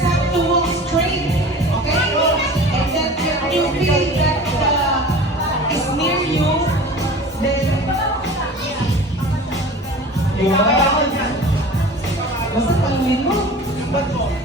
just have to walk straight, okay? And then if you feel that is near you, then basta tanungin mo.